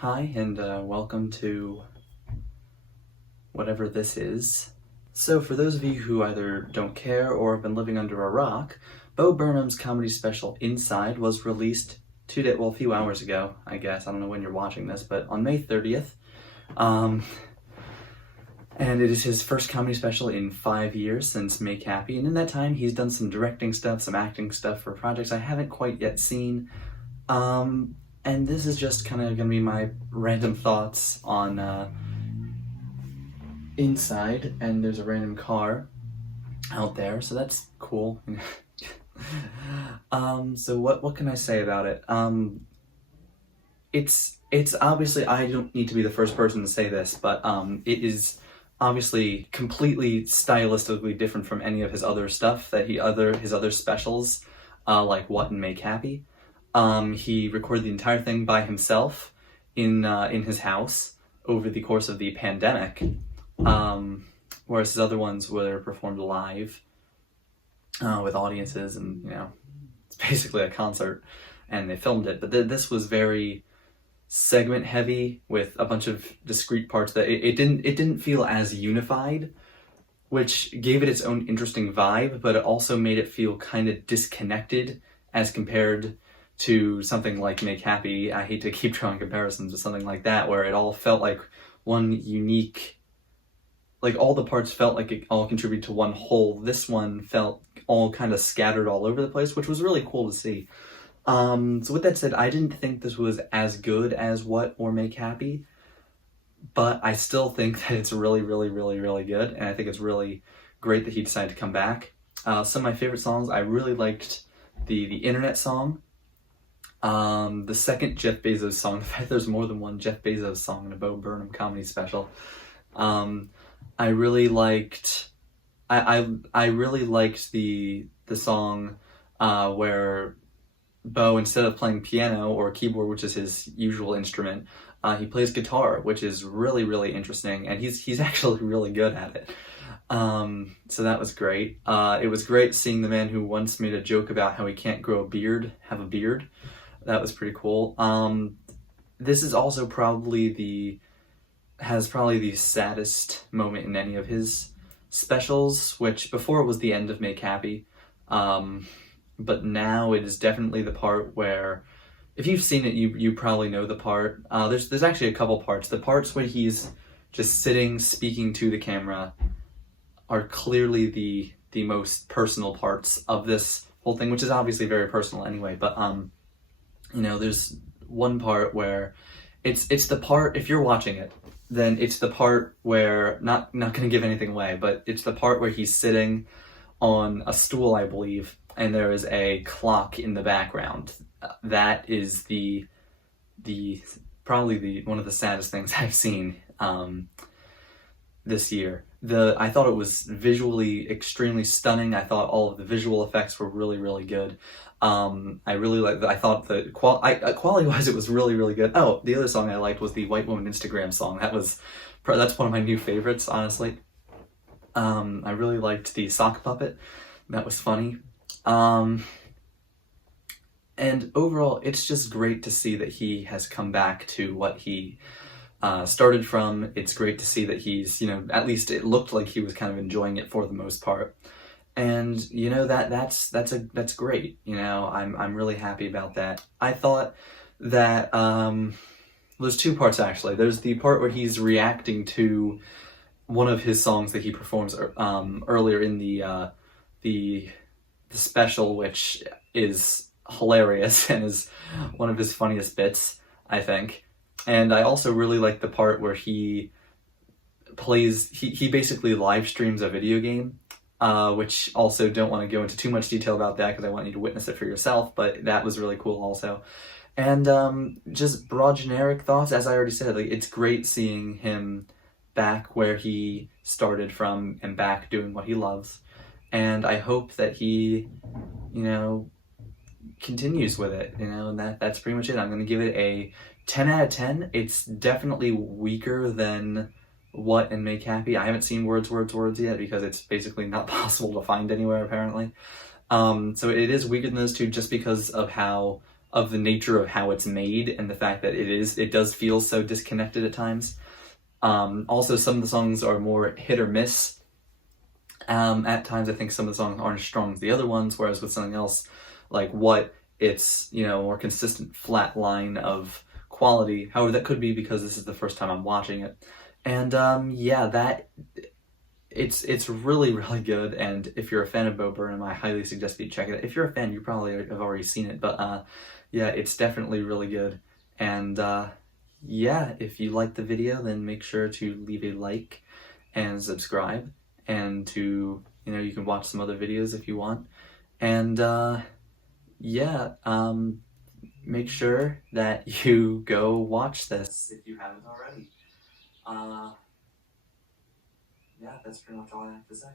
Hi, and welcome to whatever this is. So, for those of you who either don't care or have been living under a rock, Bo Burnham's comedy special Inside was released a few hours ago, I guess. I don't know when you're watching this, but on May 30th. And it is his first comedy special in 5 years since Make Happy, and in that time he's done some directing stuff, some acting stuff for projects I haven't quite yet seen. And this is just kind of gonna be my random thoughts on Inside, and there's a random car out there, so that's cool. So what can I say about it? It's obviously, I don't need to be the first person to say this, but it is obviously completely stylistically different from any of his other stuff his other specials, like What and Make Happy. He recorded the entire thing by himself in his house over the course of the pandemic, whereas his other ones were performed live with audiences, and it's basically a concert, and they filmed it. But this was very segment heavy with a bunch of discrete parts that it didn't feel as unified, which gave it its own interesting vibe, but it also made it feel kind of disconnected as compared to something like Make Happy. I hate to keep drawing comparisons to something like that, where it all felt like one unique, like all the parts felt like it all contributed to one whole. This one felt all kind of scattered all over the place, which was really cool to see. So with that said, I didn't think this was as good as What or Make Happy, but I still think that it's really, really, really, really good, and I think it's really great that he decided to come back. Some of my favorite songs, I really liked the Internet song, the second Jeff Bezos song. The fact there's more than one Jeff Bezos song in a Bo Burnham comedy special. I really liked, I really liked the song where Bo, instead of playing piano or keyboard, which is his usual instrument, he plays guitar, which is really, really interesting, and he's actually really good at it. So that was great. It was great seeing the man who once made a joke about how he can't grow a beard have a beard. That was pretty cool. This is also probably the saddest moment in any of his specials, which before it was the end of Make Happy. But now it is definitely the part where, if you've seen it, you probably know the part. There's actually a couple parts. The parts where he's just sitting, speaking to the camera, are clearly the most personal parts of this whole thing, which is obviously very personal anyway. But there's one part where it's the part, if you're watching it, then it's the part where, not gonna give anything away, but it's the part where he's sitting on a stool, I believe, and there is a clock in the background. That is probably one of the saddest things I've seen this year. I thought it was visually extremely stunning. I thought all of the visual effects were really, really good. I really liked. I thought the quality-wise, it was really, really good. Oh, the other song I liked was the White Woman Instagram song. That's one of my new favorites, honestly. I really liked the sock puppet. That was funny. And overall, it's just great to see that he has come back to what he started from. It's great to see that he's, at least it looked like he was kind of enjoying it for the most part. And that's great. I'm really happy about that. I thought that there's two parts actually. There's the part where he's reacting to one of his songs that he performs earlier in the special, which is hilarious and is one of his funniest bits, I think. And I also really like the part where he basically live streams a video game, which also don't want to go into too much detail about that because I want you to witness it for yourself, but that was really cool also. And just broad generic thoughts, as I already said, like, it's great seeing him back where he started from and back doing what he loves. And I hope that he, continues with it, and that's pretty much it. I'm going to give it a 10 out of 10. It's definitely weaker than What and Make Happy. I haven't seen Words yet because it's basically not possible to find anywhere, apparently. So it is weaker than those two just because of how of the nature of how it's made and the fact that it does feel so disconnected at times. Also, some of the songs are more hit or miss. At times, I think some of the songs aren't as strong as the other ones, whereas with something else like What, it's, you know, more consistent flat line of quality. However, that could be because this is the first time I'm watching it. And yeah, that it's really, really good. And if you're a fan of Bo Burnham, I highly suggest that you check it out. If you're a fan, you probably have already seen it, but yeah, it's definitely really good. And yeah, if you liked the video, then make sure to leave a like and subscribe, and to, you know, you can watch some other videos if you want. And yeah, make sure that you go watch this if you haven't already. Yeah, that's pretty much all I have to say.